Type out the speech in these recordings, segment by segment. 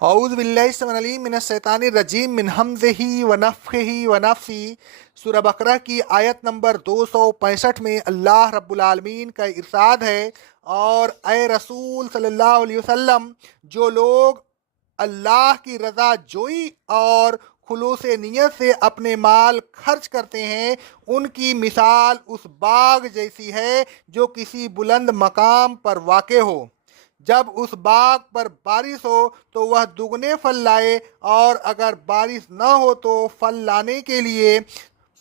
اعوذ باللہ السمیع العلیم من الشیطان الرجیم من ہمزہ ونفخہ ونفثہ۔ سورہ بقرہ کی آیت نمبر 265 میں اللہ رب العالمین کا ارشاد ہے، اور اے رسول صلی اللہ علیہ وسلم، جو لوگ اللہ کی رضا جوئی اور خلوص نیت سے اپنے مال خرچ کرتے ہیں، ان کی مثال اس باغ جیسی ہے جو کسی بلند مقام پر واقع ہو۔ جب اس باغ پر بارش ہو تو وہ دگنے پھل لائے، اور اگر بارش نہ ہو تو پھل لانے کے لیے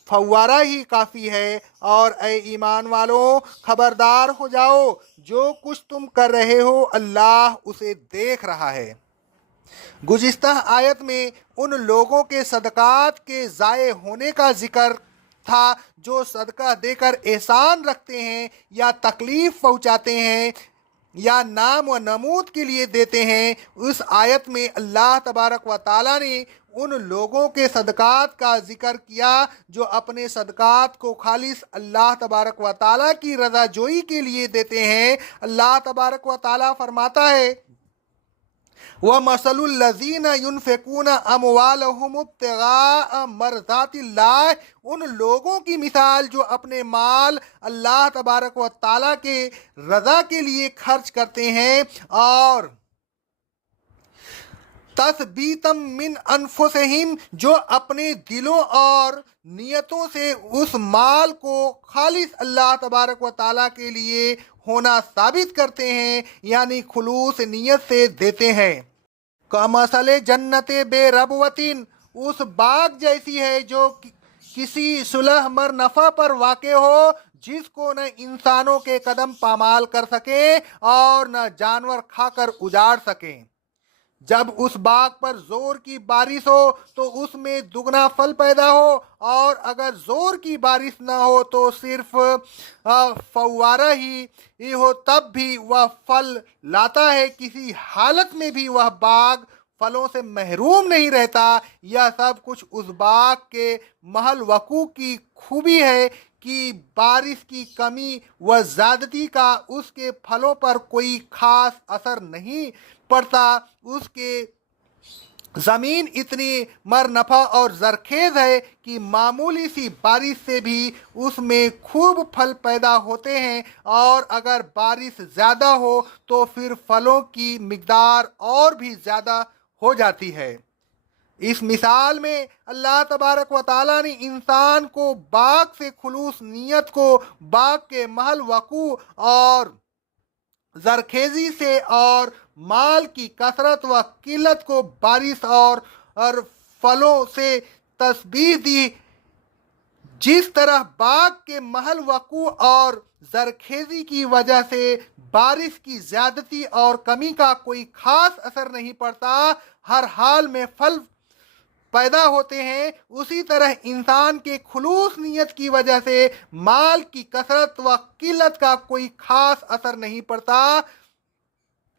فوارہ ہی کافی ہے۔ اور اے ایمان والوں، خبردار ہو جاؤ، جو کچھ تم کر رہے ہو اللہ اسے دیکھ رہا ہے۔ گزشتہ آیت میں ان لوگوں کے صدقات کے ضائع ہونے کا ذکر تھا جو صدقہ دے کر احسان رکھتے ہیں یا تکلیف پہنچاتے ہیں یا نام و نمود کے لیے دیتے ہیں۔ اس آیت میں اللہ تبارک و تعالیٰ نے ان لوگوں کے صدقات کا ذکر کیا جو اپنے صدقات کو خالص اللہ تبارک و تعالیٰ کی رضا جوئی کے لیے دیتے ہیں۔ اللہ تبارک و تعالیٰ فرماتا ہے، وَمَثَلُ الَّذِينَ يُنْفِقُونَ أَمْوَالَهُمُ ابْتِغَاءَ مَرْضَاتِ اللَّهِ، ان لوگوں کی مثال جو اپنے مال اللہ تبارک و تعالیٰ کے رضا کے لیے خرچ کرتے ہیں، اور تثبیتاً من انفسہم، جو اپنے دلوں اور نیتوں سے اس مال کو خالص اللہ تبارک و تعالیٰ کے لیے ہونا ثابت کرتے ہیں، یعنی خلوص نیت سے دیتے ہیں۔ کمثل جنت بے ربوتن، اس باغ جیسی ہے جو کسی صلح مر نفع پر واقع ہو، جس کو نہ انسانوں کے قدم پامال کر سکیں اور نہ جانور کھا کر اجاڑ سکیں۔ جب اس باغ پر زور کی بارش ہو تو اس میں دگنا پھل پیدا ہو، اور اگر زور کی بارش نہ ہو تو صرف فوارہ ہی ہو، تب بھی وہ پھل لاتا ہے۔ کسی حالت میں بھی وہ باغ پھلوں سے محروم نہیں رہتا۔ یہ سب کچھ اس باغ کے محل وقوع کی خوبی ہے کہ بارش کی کمی و زیادتی کا اس کے پھلوں پر کوئی خاص اثر نہیں پڑتا۔ اس کے زمین اتنی مرنفع اور زرخیز ہے کہ معمولی سی بارش سے بھی اس میں خوب پھل پیدا ہوتے ہیں، اور اگر بارش زیادہ ہو تو پھر پھلوں کی مقدار اور بھی زیادہ ہو جاتی ہے۔ اس مثال میں اللہ تبارک و تعالیٰ نے انسان کو باغ سے خلوص نیت کو باغ کے محل وقوع اور زرخیزی سے، اور مال کی کثرت و قلت کو بارش اور پھلوں سے تشبیہ دی۔ جس طرح باغ کے محل وقوع اور زرخیزی کی وجہ سے بارش کی زیادتی اور کمی کا کوئی خاص اثر نہیں پڑتا، ہر حال میں پھل پیدا ہوتے ہیں، اسی طرح انسان کے خلوص نیت کی وجہ سے مال کی کثرت و قلت کا کوئی خاص اثر نہیں پڑتا۔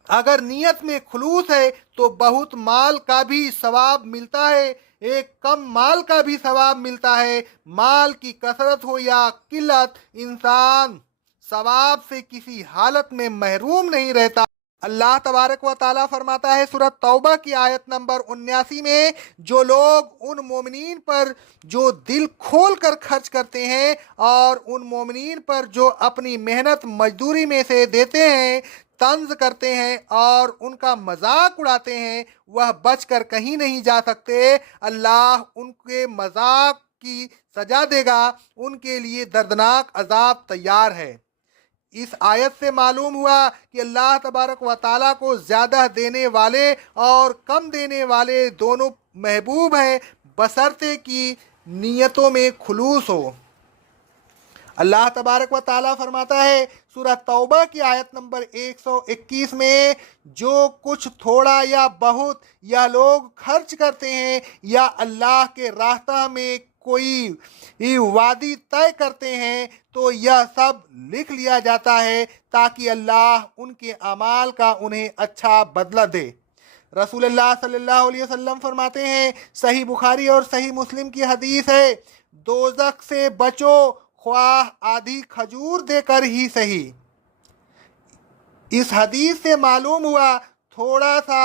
اگر نیت میں خلوص ہے تو بہت مال کا بھی ثواب ملتا ہے، ایک کم مال کا بھی ثواب ملتا ہے۔ مال کی کثرت ہو یا قلت، انسان ثواب سے کسی حالت میں محروم نہیں رہتا۔ اللہ تبارک و تعالیٰ فرماتا ہے سورۃ توبہ کی آیت نمبر 79 میں، جو لوگ ان مومنین پر جو دل کھول کر خرچ کرتے ہیں اور ان مومنین پر جو اپنی محنت مزدوری میں سے دیتے ہیں، طنز کرتے ہیں اور ان کا مذاق اڑاتے ہیں، وہ بچ کر کہیں نہیں جا سکتے۔ اللہ ان کے مذاق کی سزا دے گا، ان کے لیے دردناک عذاب تیار ہے۔ اس آیت سے معلوم ہوا کہ اللہ تبارک و تعالیٰ کو زیادہ دینے والے اور کم دینے والے دونوں محبوب ہیں، بشرطے کہ نیتوں میں خلوص ہو۔ اللہ تبارک و تعالیٰ فرماتا ہے سورہ توبہ کی آیت نمبر 121 میں، جو کچھ تھوڑا یا بہت یہ لوگ خرچ کرتے ہیں یا اللہ کے راستہ میں کوئی وادی طے کرتے ہیں تو یہ سب لکھ لیا جاتا ہے تاکہ اللہ ان کے اعمال کا انہیں اچھا بدلہ دے۔ رسول اللہ صلی اللہ علیہ وسلم فرماتے ہیں، صحیح بخاری اور صحیح مسلم کی حدیث ہے، دوزخ سے بچو خواہ آدھی کھجور دے کر ہی صحیح۔ اس حدیث سے معلوم ہوا تھوڑا سا